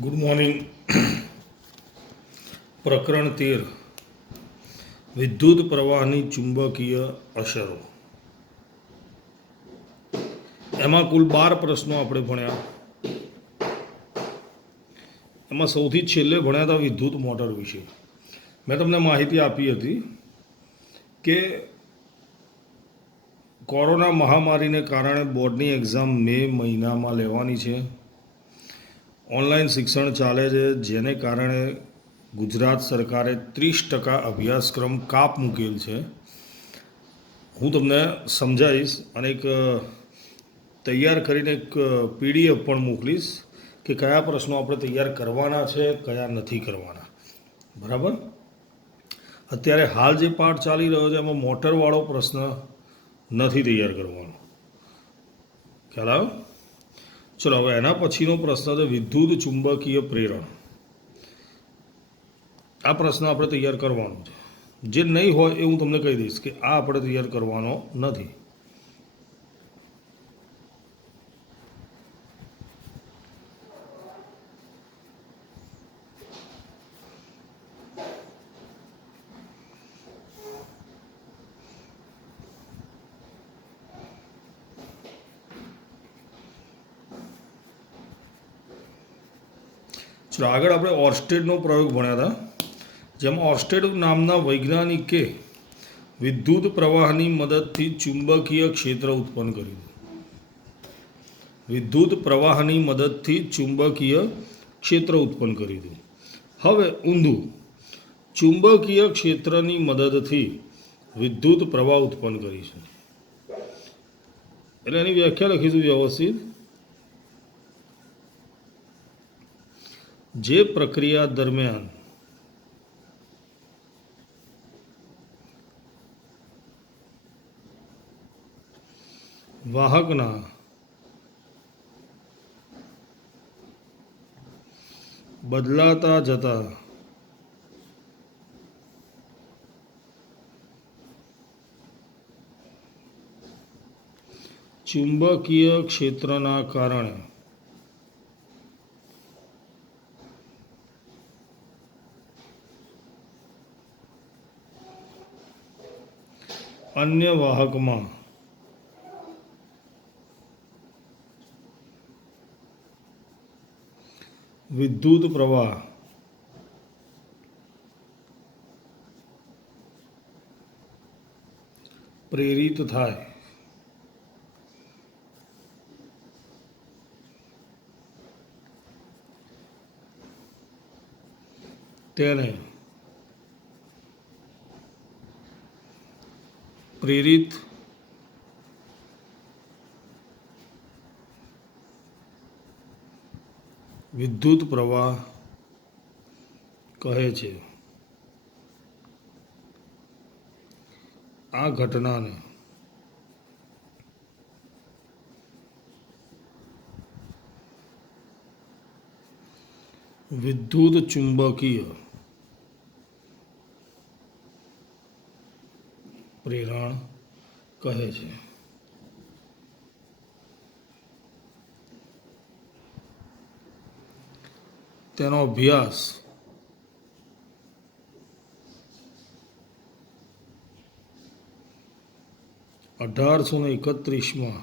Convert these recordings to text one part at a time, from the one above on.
Good morning. પ્રકરણ 13 વિદ્યુત પ્રવાહની ચુંબકીય અસરો. એમાં કુલ 12 પ્રશ્નો આપણે ભણ્યા. એમાં સૌથી છેલ્લે ભણ્યા હતા વિદ્યુત મોટર વિશે. મેં તમને માહિતી આપી હતી કે કોરોના મહામારીને કારણે બોર્ડની એક્ઝામ મે મહિનામાં લેવાની છે. ઓનલાઈન શિક્ષણ ચાલે છે, જેને કારણે ગુજરાત સરકારે 30% અભ્યાસક્રમ કાપ મૂકેલ છે. હું તમને સમજાવીશ અને એક તૈયાર કરીને એક PDF પણ મોકલીશ કે કયા પ્રશ્નો આપણે તૈયાર કરવાના છે, કયા નથી કરવાના. બરાબર. અત્યારે હાલ જે પાઠ ચાલી રહ્યો છે એમાં મોટરવાળો પ્રશ્ન નથી તૈયાર કરવાનો. ખ્યાલ આવ્યો? ચલો, હવે એના પછીનો પ્રશ્ન છે વિદ્યુત ચુંબકીય પ્રેરણ. આ પ્રશ્ન આપણે તૈયાર કરવાનો છે. જે નહીં હોય એ હું તમને કહી દઈશ કે આ આપણે તૈયાર કરવાનો નથી. ચલો, આગળ આપણે ઓર્સ્ટેડનો પ્રયોગ ભણ્યા હતા, જેમાં ઓર્સ્ટેડ નામના વૈજ્ઞાનિકે વિદ્યુત પ્રવાહની મદદથી ચુંબકીય ક્ષેત્ર ઉત્પન્ન કર્યું. વિદ્યુત પ્રવાહની મદદથી ચુંબકીય ક્ષેત્ર ઉત્પન્ન કર્યું. હવે ઊંધું, ચુંબકીય ક્ષેત્રની મદદથી વિદ્યુત પ્રવાહ ઉત્પન્ન કરીશું. એટલે એની વ્યાખ્યા લખીશું વ્યવસ્થિત. જે પ્રક્રિયા દરમિયાન વાહકના બદલાતા જતા ચુંબકીય ક્ષેત્રના કારણે અન્ય વાહકમાં વિદ્યુત પ્રવાહ પ્રેરિત થાય તેને પ્રેરિત વિદ્યુત પ્રવાહ કહે છે. આ ઘટનાને વિદ્યુત ચુંબકીય પ્રેરણ કહે છે. તેનો અભ્યાસ 1831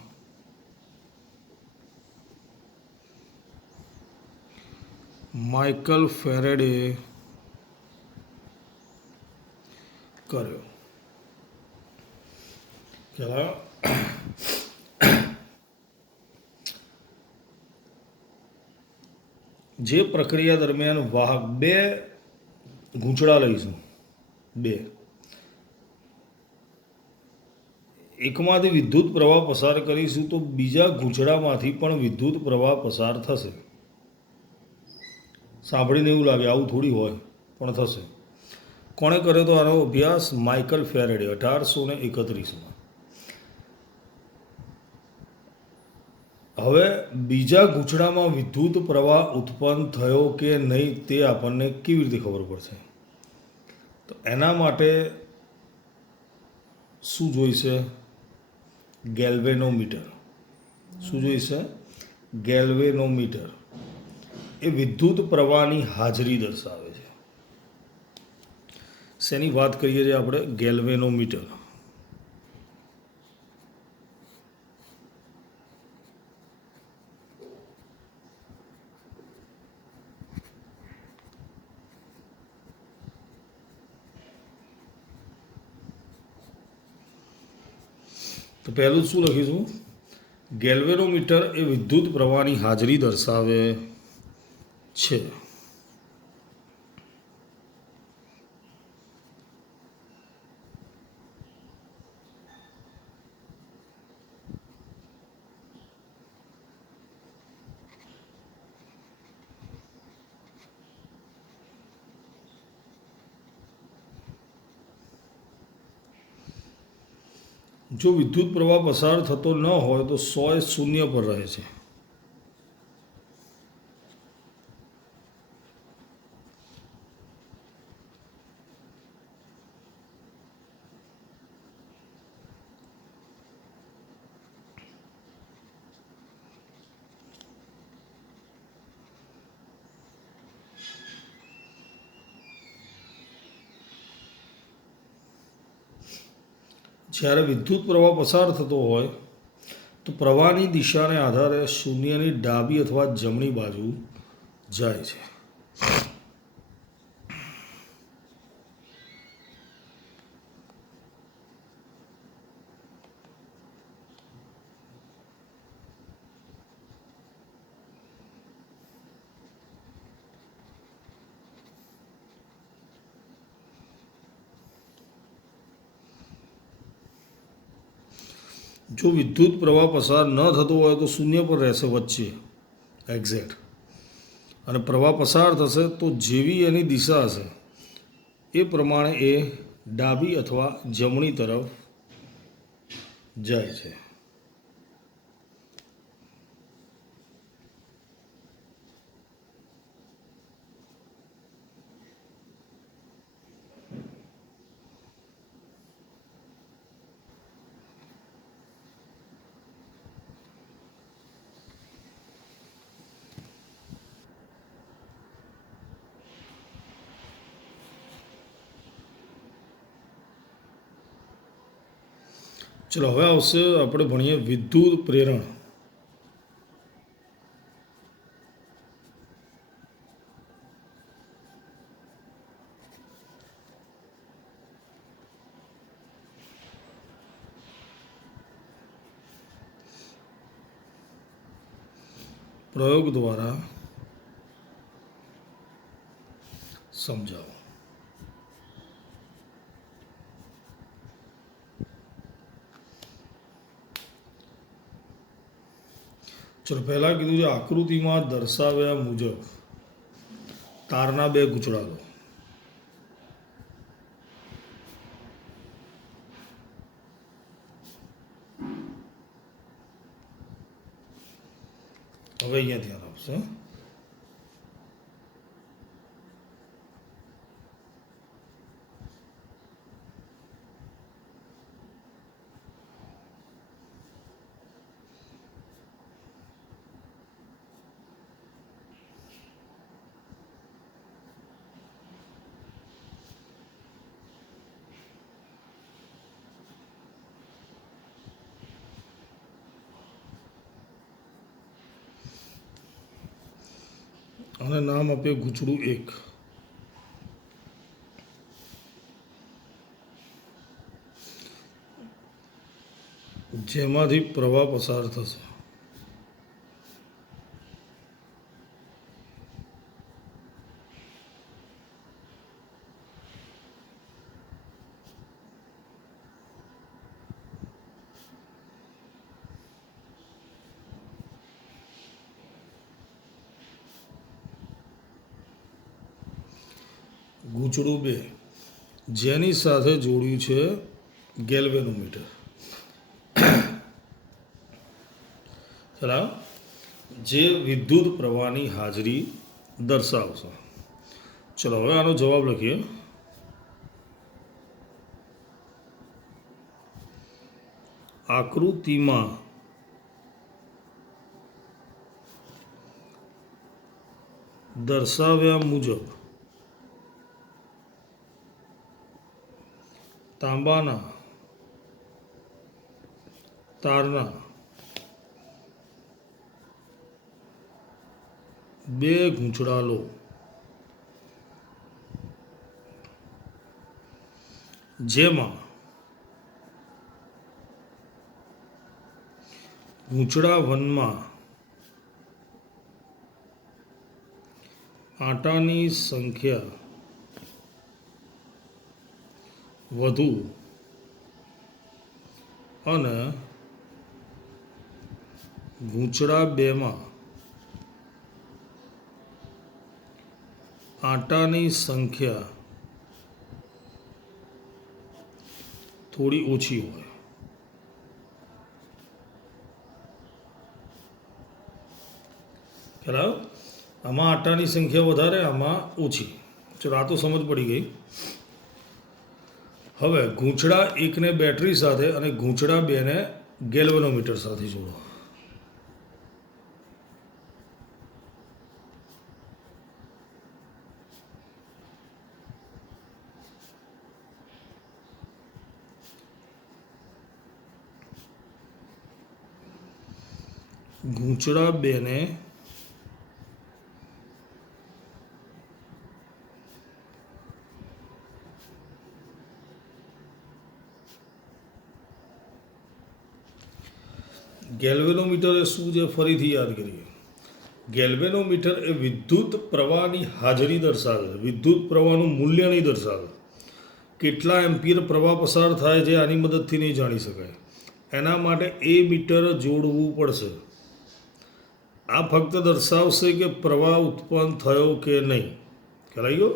માઇકલ ફેરેડે કર્યો. જે પ્રક્રિયા દરમિયાન વાહક બે ગૂંચળા લઈશું, બે, એકમાંથી વિદ્યુત પ્રવાહ પસાર કરીશું તો બીજા ગૂંચળામાંથી પણ વિદ્યુત પ્રવાહ પસાર થશે. સાંભળીને એવું લાગે આવું થોડી હોય, પણ થશે. કોણે કર્યો તો આનો અભ્યાસ? Michael Faraday 1831. હવે બીજા ગૂંચળામાં વિદ્યુત પ્રવાહ ઉત્પન્ન થયો કે નહીં તે આપણને કેવી રીતે ખબર પડશે? તો એના માટે શું જોઈશે? ગેલ્વેનોમીટર. શું જોઈશે? ગેલ્વેનોમીટર. એ વિદ્યુત પ્રવાહની હાજરી દર્શાવે છે. શેની વાત કરીએ છીએ આપણે? ગેલ્વેનોમીટર. તો પહેલું શું લખીશું? ગેલ્વેનોમીટર એ વિદ્યુત પ્રવાહની હાજરી દર્શાવે છે. જો વિદ્યુત પ્રવાહ પસાર થતો ન હોય તો 100 એ શૂન્ય પર રહે છે. જ્યારે વિદ્યુત પ્રવાહ પસાર થતો હોય તો પ્રવાહની દિશાને આધારે શૂન્યની ડાબી અથવા જમણી બાજુ જાય છે. જો વિદ્યુત પ્રવાહ પસાર ન થતો હોય તો શૂન્ય પર રહેશે વચ્ચે એક્ઝેક્ટ, અને પ્રવાહ પસાર થશે તો જેવી એની દિશા હશે એ પ્રમાણે એ ડાબી અથવા જમણી તરફ જાય છે. ચલો હવે આવશે, આપણે ભણીએ વિદ્યુત પ્રેરણ. પ્રયોગ દ્વારા સમજાવો. ચલો પહેલાં કીધું છે આકૃતિમાં દર્શાવ્યા મુજબ તારના બે ગૂંચળા લો. હવે અહીંયા ધ્યાન આપશે. અને નામ આપે ગૂંચળું 1. જેમાંથી પ્રવાહ પસાર થશે. ગૂંચળું 2 જેની સાથે જોડ્યું છે ગેલ્વેનોમીટર. ચલા જે વિદ્યુત પ્રવાહની હાજરી દર્શાવશે. ચલો હવે આનો જવાબ લખીએ. આકૃતિમાં દર્શાવ્યા મુજબ તાંબાના તારના બે ગૂંચળા લો, જેમાં ગૂંચળા વનમાં આટાની સંખ્યા વધુ અને ગૂંચળા બેમાં આટાની સંખ્યા થોડી ઓછી હોય. ખ્યાલ? આમાં આટાની સંખ્યા વધારે, આમાં ઓછી. ચલો, આ તો સમજ પડી ગઈ. હવે ગૂંચળા એકને બેટરી સાથે અને ગૂંચળા બેને ગેલ્વેનોમીટર સાથે જોડો. ગૂંચળા બેને ગેલ્વેનોમીટર એ શું છે ફરીથી યાદ કરીએ. ગેલ્વેનોમીટર એ વિદ્યુત પ્રવાહની હાજરી દર્શાવે છે, વિદ્યુત પ્રવાહનું મૂલ્ય નહીં દર્શાવે. કેટલા એમ્પિયર પ્રવાહ પસાર થાય છે આની મદદથી નહીં જાણી શકાય. એના માટે એ મીટર જોડવું પડશે. આ ફક્ત દર્શાવશે કે પ્રવાહ ઉત્પન્ન થયો કે નહીં. ખ્યાલ આવી ગયો?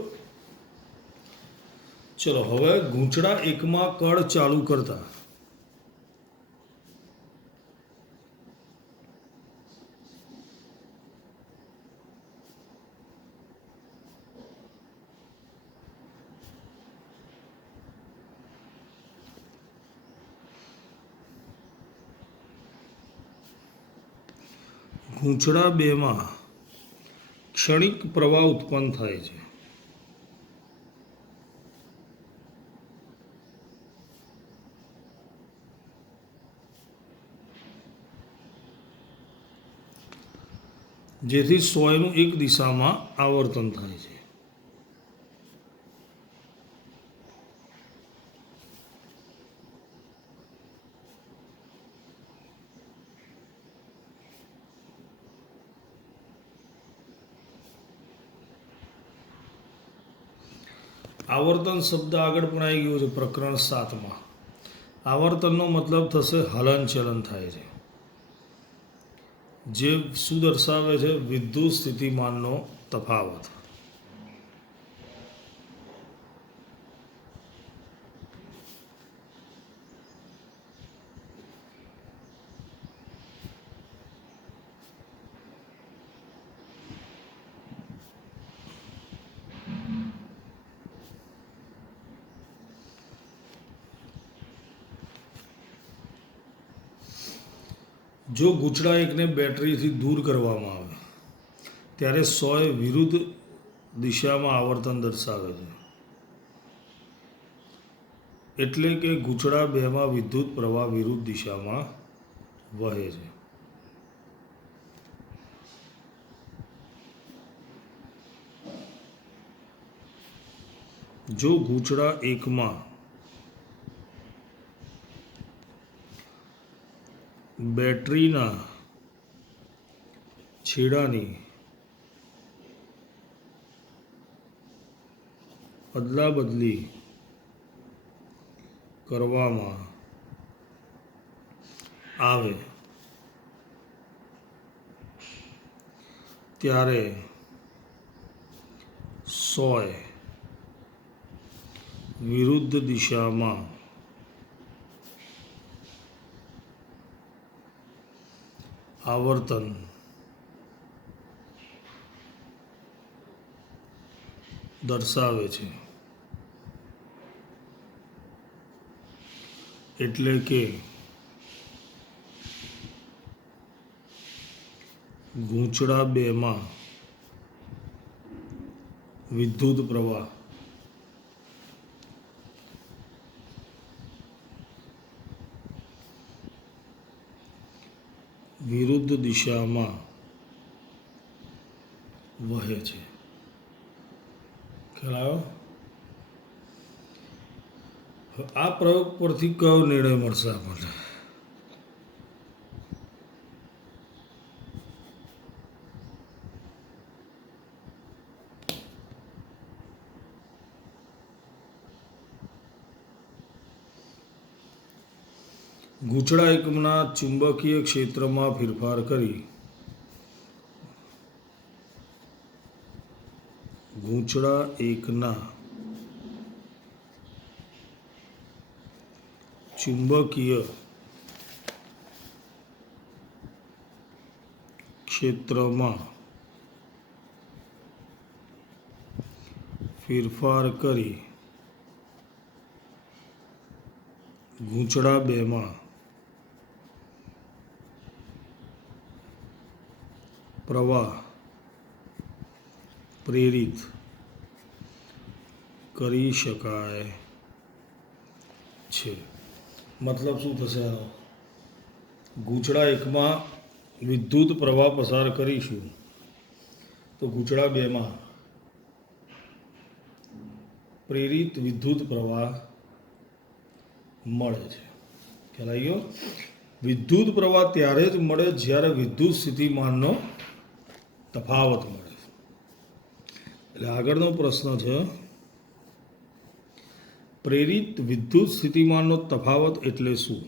ચલો, હવે ગૂંચળા એકમાં કળ ચાલુ કરતા ગૂંચળા બેમાં ક્ષણિક પ્રવાહ ઉત્પન્ન થાય છે. જેથી સોયનું એક દિશામાં આવર્તન થાય છે. આવર્તન શબ્દ આગળ પણ આવી ગયો છે પ્રકરણ 7માં. આવર્તનનો મતલબ થશે હલનચલન થાય છે, જે શું દર્શાવે છે? વિદ્યુત સ્થિતિમાનનો તફાવત. જો ગૂંચળા એકને બેટરીથી દૂર કરવામાં આવે ત્યારે સોય વિરુદ્ધ દિશામાં આવર્તન દર્શાવે છે. એટલે કે ગૂંચળા બેમાં વિદ્યુત પ્રવાહ વિરુદ્ધ દિશામાં વહે છે. જો ગૂંચળા એકમાં બેટરીના છેડાની અદલાબદલી કરવામાં આવે ત્યારે સોય વિરુદ્ધ દિશામાં આવર્તન દર્શાવે છે. એટલે કે ગૂંચળા બેમાં વિદ્યુત પ્રવાહ વિરુદ્ધ દિશામાં વહે છે. ખ્યાલ આવ્યો? આ પ્રયોગ પરથી કયો નિર્ણય મળશે આપણને? ગૂંચળા એકમના ચુંબકીય ક્ષેત્રમાં ફેરફાર કરી ગૂંચળા એકના ચુંબકીય ક્ષેત્રમાં ફેરફાર કરી ગૂંચળા બેમાં પ્રવાહ પ્રેરિત કરી શકાય છે. મતલબ શું થશે આનો? ગૂંચળા એકમાં વિદ્યુત પ્રવાહ પસાર કરીશું તો ગૂંચળા બેમાં પ્રેરિત વિદ્યુત પ્રવાહ મળે છે. ખ્યાલ આવી ગયો? વિદ્યુત પ્રવાહ ત્યારે જ મળે જ્યારે વિદ્યુત સ્થિતિમાનનો તફાવત મળે. એટલે આગળનો પ્રશ્ન છે, પ્રેરિત વિદ્યુત સ્થિતિમાનનો તફાવત એટલે શું?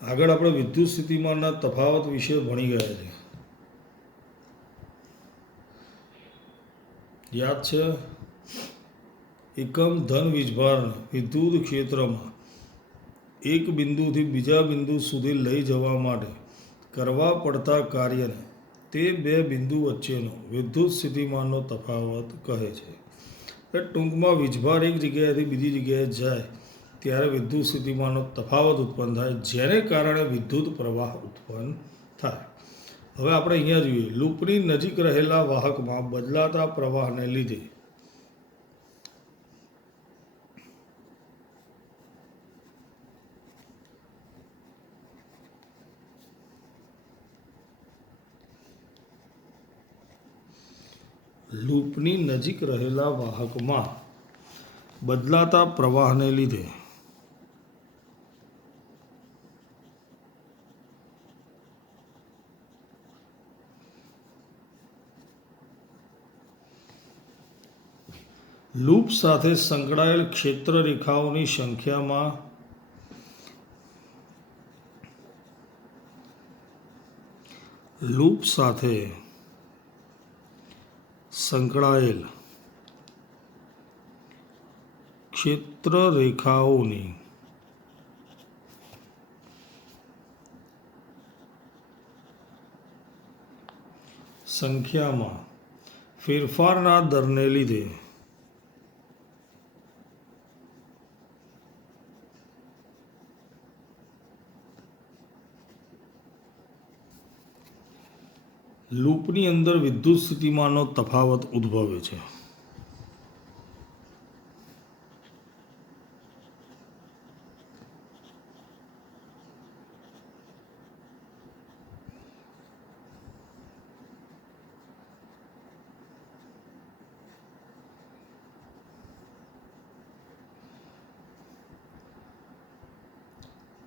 આગળ આપણે વિદ્યુત સ્થિતિમાનના તફાવત વિશે ભણી ગયા છે. યાદ છે? એકમ ધન વીજભાર વિદ્યુત ક્ષેત્રમાં એક બિંદુથી બીજા બિંદુ સુધી લઈ જવા માટે કરવા પડતા કાર્યને તે બે બિંદુ વચ્ચેનો વિદ્યુત સ્થિતિમાનનો તફાવત કહે છે. ટૂંકમાં વીજભાર એક જગ્યાએથી બીજી જગ્યાએ જાય ત્યારે વિદ્યુત સ્થિતિમાનનો તફાવત ઉત્પન્ન થાય, જેને કારણે વિદ્યુત પ્રવાહ ઉત્પન્ન થાય. હવે આપણે અહીંયા જોઈએ, લૂપની નજીક રહેલા વાહકમાં બદલાતા પ્રવાહને લીધે લૂપની નજીક રહેલા વાહકમાં બદલાતા પ્રવાહને લીધે લૂપ સાથે સંકળાયેલ ક્ષેત્ર રેખાઓની સંખ્યામાં લૂપ સાથે સંકળાયેલ ક્ષેત્ર રેખાઓની સંખ્યામાં ફેરફારના દરને લીધે લૂપની અંદર વિદ્યુત સ્થિતિમાનનો તફાવત ઉદ્ભવે છે.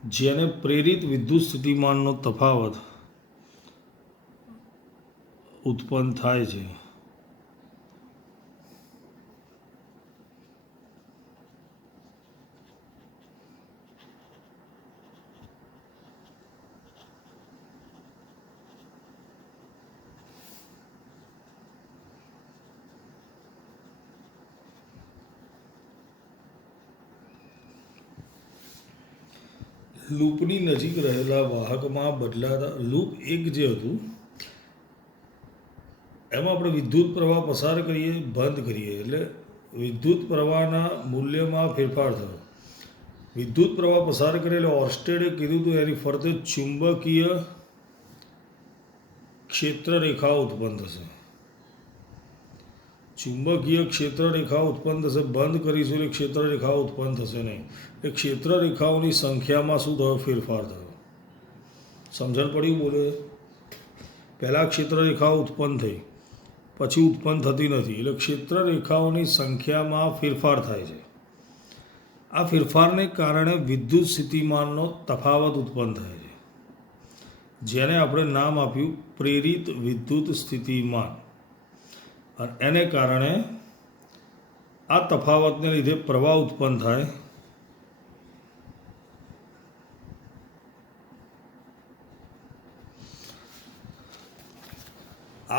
જેને પ્રેરિત વિદ્યુત સ્થિતિમાનનો તફાવત ઉત્પન્ન થાય છે. લૂપની નજીક રહેલા વાહકમાં બદલાતા લૂપ એક જે હતું એમાં આપણે વિદ્યુત પ્રવાહ પસાર કરીએ બંધ કરીએ એટલે વિદ્યુત પ્રવાહના મૂલ્યમાં ફેરફાર થયો. વિદ્યુત પ્રવાહ પસાર કરે એટલે ઓર્સ્ટેડે કીધું હતું એની ફરતે ચુંબકીય ક્ષેત્ર રેખાઓ ઉત્પન્ન થશે. ચુંબકીય ક્ષેત્ર રેખાઓ ઉત્પન્ન થશે. બંધ કરીશું એટલે ક્ષેત્ર રેખાઓ ઉત્પન્ન થશે નહીં. એ ક્ષેત્ર રેખાઓની સંખ્યામાં શું થયો? ફેરફાર થયો. સમજણ પડી? બોલે પહેલાં ક્ષેત્ર રેખાઓ ઉત્પન્ન થઈ, પછી ઉત્પન્ન થતી નથી, એટલે ક્ષેત્ર રેખાઓની સંખ્યામાં ફેરફાર થાય છે. આ ફેરફારને કારણે વિદ્યુત સ્થિતિમાનનો તફાવત ઉત્પન્ન થાય છે, જેને આપણે નામ આપ્યું પ્રેરિત વિદ્યુત સ્થિતિમાન. અને એને કારણે આ તફાવતને લીધે પ્રવાહ ઉત્પન્ન થાય.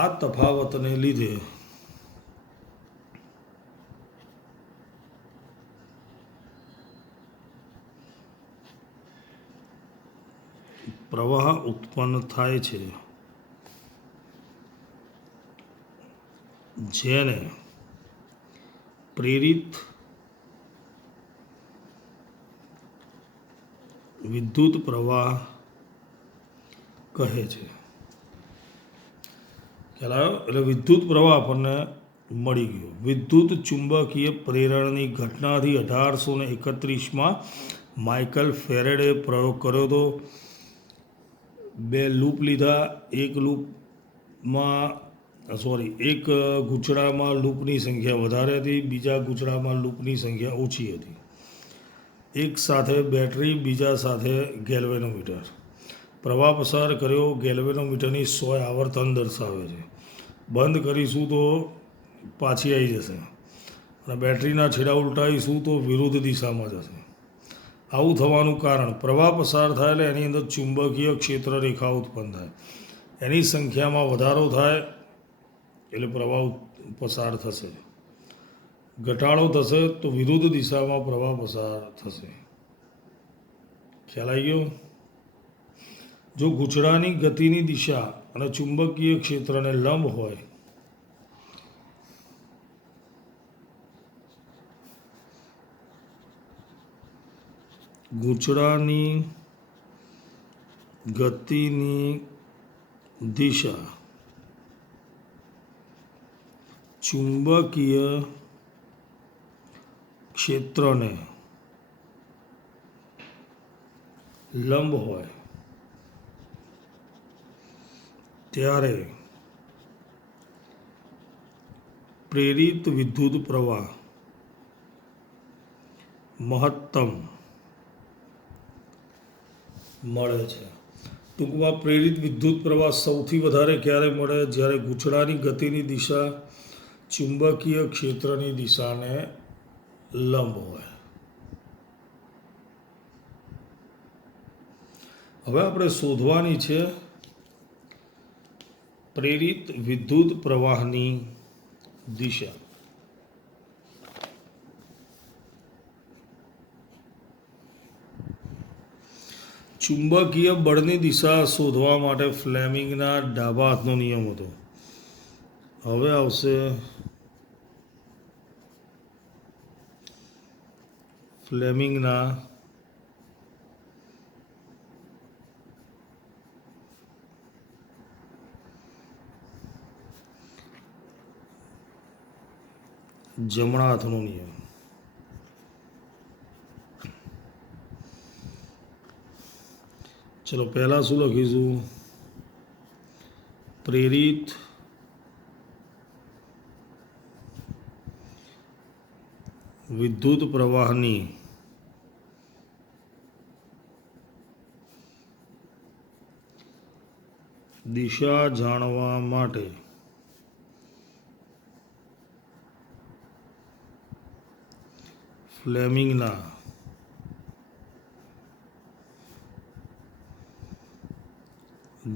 આ તફાવતને લીધે પ્રવાહ ઉત્પન્ન થાય છે, જેને પ્રેરિત વિદ્યુત પ્રવાહ કહે છે. ખ્યાલ આવ્યો? એટલે વિદ્યુત પ્રવાહ આપણને મળી ગયો. વિદ્યુત ચુંબકીય પ્રેરણની ઘટનાથી 1831માં માઇકલ ફેરેડે પ્રયોગ કર્યો હતો. બે લૂપ લીધા. એક ગૂંચળામાં લૂપની સંખ્યા વધારે હતી, બીજા ગૂંચળામાં લૂપની સંખ્યા ઓછી હતી. એક સાથે બેટરી, બીજા સાથે ગેલ્વેનોમીટર. પ્રવાહ પસાર કર્યો. ગેલ્વેનોમીટરની 100 આવર્તન દર્શાવે છે. બંધ કરીશું તો પાછી આવી જશે, અને બેટરીના છેડા ઉલટાવીશું તો વિરુદ્ધ દિશામાં જશે. આવું થવાનું કારણ પ્રવાહ પસાર થાય એટલે એની અંદર ચુંબકીય ક્ષેત્ર રેખા ઉત્પન્ન થાય. એની સંખ્યામાં વધારો થાય એટલે પ્રવાહ પસાર થશે. ઘટાડો થશે તો વિરુદ્ધ દિશામાં પ્રવાહ પસાર થશે. ખ્યાલ આવી ગયો? જો ગૂંચળાની ગતિની દિશા અને ચુંબકીય ક્ષેત્રને લંબ હોય ગૂંચળાની ગતિની દિશા ચુંબકીય ક્ષેત્રને લંબ હોય ત્યારે પ્રેરિત વિદ્યુત પ્રવાહ મહત્તમ મળે છે. ટૂંકમાં પ્રેરિત વિદ્યુત પ્રવાહ સૌથી વધારે ક્યારે મળે? જ્યારે ગૂંચળાની ગતિની દિશા ચુંબકીય ક્ષેત્રની દિશાને લંબ હોય. હવે આપણે શોધવાની છે પ્રેરિત વિદ્યુત પ્રવાહની દિશા. ચુંબકીય બળની દિશા શોધવા માટે ફ્લેમિંગના ડાબા હાથનો નિયમ હતો. હવે આવશે ફ્લેમિંગના જમણા હાથનો નિયમ. ચલો પહેલાં શું લખીશું? પ્રેરિત વિદ્યુત પ્રવાહની દિશા જાણવા માટે ફ્લેમિંગના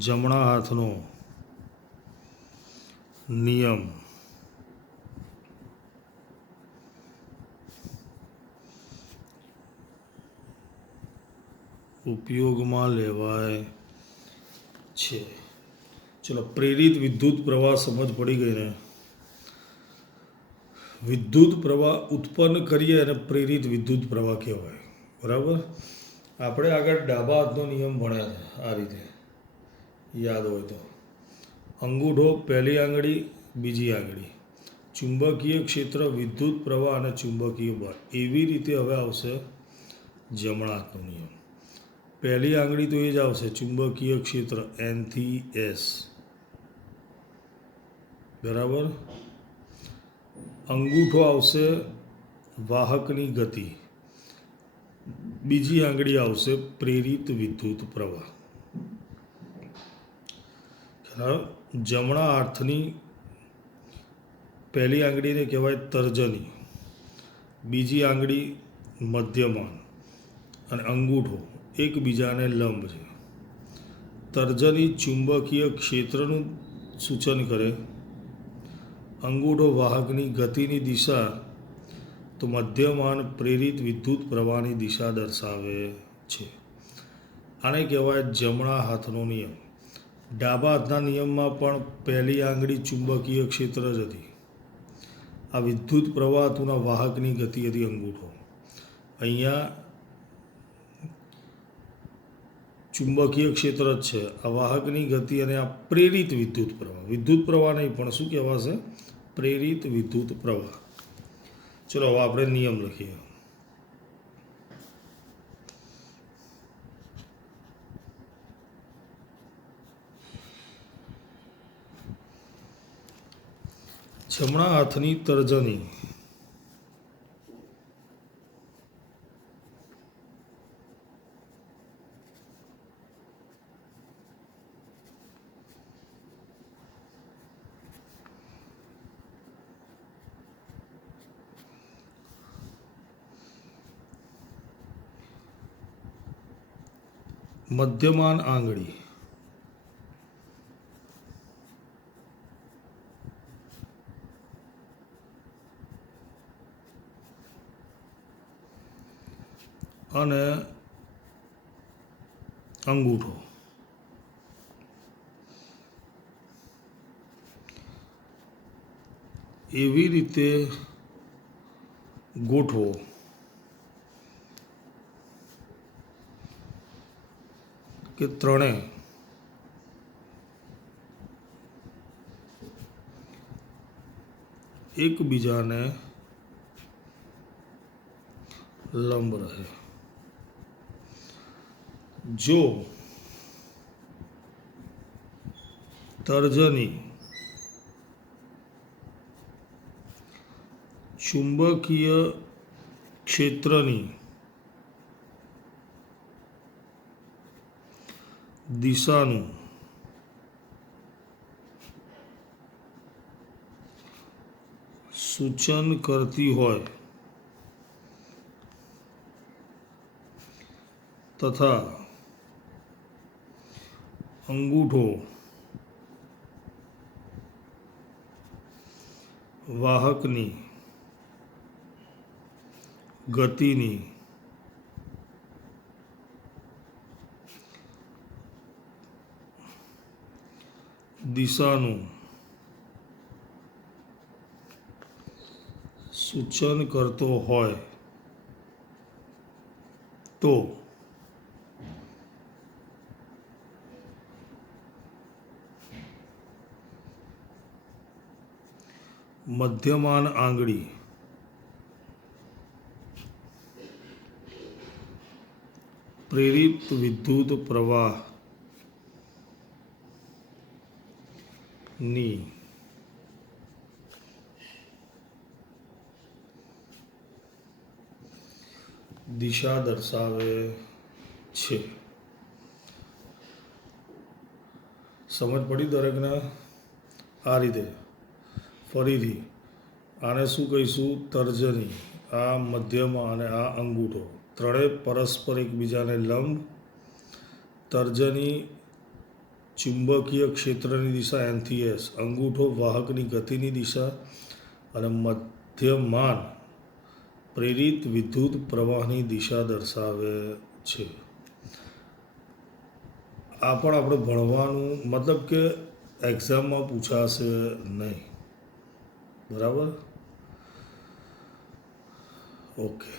જમણા હાથનો નિયમ ઉપયોગમાં લેવાય છે. ચલો, પ્રેરિત વિદ્યુત પ્રવાહ સમજ પડી ગઈ ને? વિદ્યુત પ્રવાહ ઉત્પન્ન કરીએ અને પ્રેરિત વિદ્યુત પ્રવાહ કહેવાય. બરાબર. આપણે આગળ ડાબા હાથનો નિયમ ભણ્યા હતા આ રીતે, યાદ હોય તો. અંગૂઠો પહેલી આંગળી, બીજી આંગળી, ચુંબકીય ક્ષેત્ર, વિદ્યુત પ્રવાહ અને ચુંબકીય બળ. એવી રીતે હવે આવશે જમણા હાથનો નિયમ. પહેલી આંગળી તો એ જ આવશે, ચુંબકીય ક્ષેત્ર N થી S. બરાબર. અંગૂઠો આવશે વાહકની ગતિ, બીજી આંગળી આવશે પ્રેરિત વિદ્યુત પ્રવાહ. જમણા હાથની પહેલી આંગળીને કહેવાય તર્જની, બીજી આંગળી મધ્યમાન અને અંગૂઠો એકબીજાને લંબ છે. તર્જની ચુંબકીય ક્ષેત્રનું સૂચન કરે, અંગૂઠો વાહકની ગતિની દિશા, તો મધ્યમાન પ્રેરિત વિદ્યુત પ્રવાહની દિશા દર્શાવે છે. આને કહેવાય જમણા હાથનો નિયમ. ડાબા હાથના નિયમમાં પણ પહેલી આંગળી ચુંબકીય ક્ષેત્ર જ હતી, આ વિદ્યુત પ્રવાહ હતું ને વાહકની ગતિ હતી અંગૂઠો. અહીંયા ચુંબકીય ક્ષેત્ર જ છે, આ વાહકની ગતિ અને આ પ્રેરિત વિદ્યુત પ્રવાહ. વિદ્યુત પ્રવાહ નહીં પણ શું કહેવાશે? પ્રેરિત વિદ્યુત પ્રવાહ. ચલો હવે આપણે નિયમ લખીએ. જમણા હાથની તર્જની મધ્યમાન આંગળી અને અંગૂઠો એવી રીતે ગોઠવો કે ત્રણે એકબીજાને લંબ રહે. જો તર્જની ચુંબકીય ક્ષેત્રની દિશાનું સૂચન કરતી હોય તથા અંગૂઠો વાહકની ગતિની દિશાનું સૂચન કરતો હોય તો મધ્યમાન આંગળી પ્રેરિત વિદ્યુત પ્રવાહની દિશા દર્શાવે છે. સમજ પડી દરેકને? આ રીતે ફરીથી આને શું કહીશું? તર્જની, આ મધ્યમાં અને આ અંગૂઠો ત્રણેય પરસ્પર એકબીજાને લંબ. તર્જની ચુંબકીય ક્ષેત્રની દિશા N થી S, અંગૂઠો વાહકની ગતિની દિશા અને મધ્યમાન પ્રેરિત વિદ્યુત પ્રવાહની દિશા દર્શાવે છે. આ પણ આપણે ભણવાનું મતલબ કે એક્ઝામમાં પૂછાશે નહીં. બરાબર? ઓકે.